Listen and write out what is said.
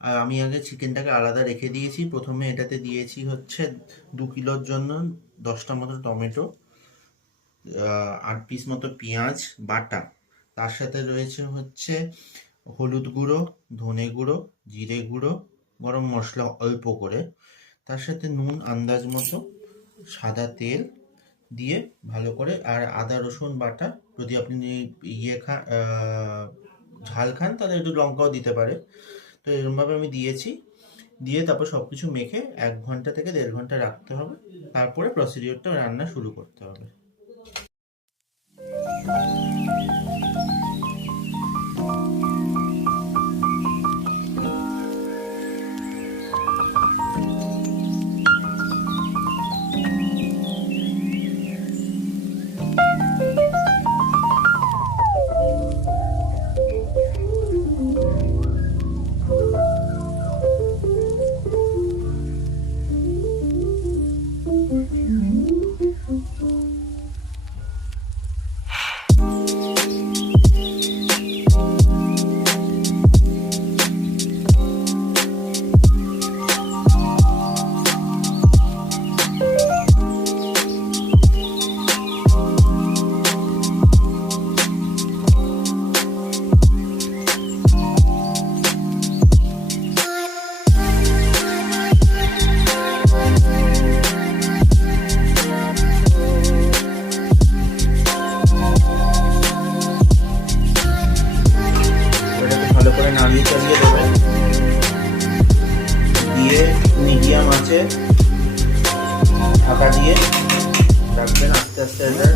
আর আমি আগে চিকেনটাকে আলাদা রেখে দিয়েছি। প্রথমে এটাতে দিয়েছি হচ্ছে 2 কিলোর জন্য 10টা মতো টমেটো, 8 পিস মতো পেঁয়াজ বাটা। তার সাথে রয়েছে হচ্ছে হলুদ গুঁড়ো, ধনে গুঁড়ো, জিরে গুঁড়ো, গরম মশলা অল্প করে, তার সাথে নুন আন্দাজ মতো, সাদা তেল দিয়ে ভালো করে, আর আদা রসুন বাটা। যদি আপনি ঝাল খান তাহলে একটু লঙ্কাও দিতে পারে। তো এরকমভাবে আমি দিয়েছি, দিয়ে তারপর সব কিছু মেখে 1 ঘন্টা থেকে 1.5 ঘন্টা রাখতে হবে। তারপরে প্রসিডিওরটা রান্না শুরু করতে হবে। ভালো করে নাড়িয়ে চালিয়ে দেবেন, দিয়ে মিডিয়াম আছে ঢাকা দিয়ে রাখবেন। আস্তে আস্তে এটা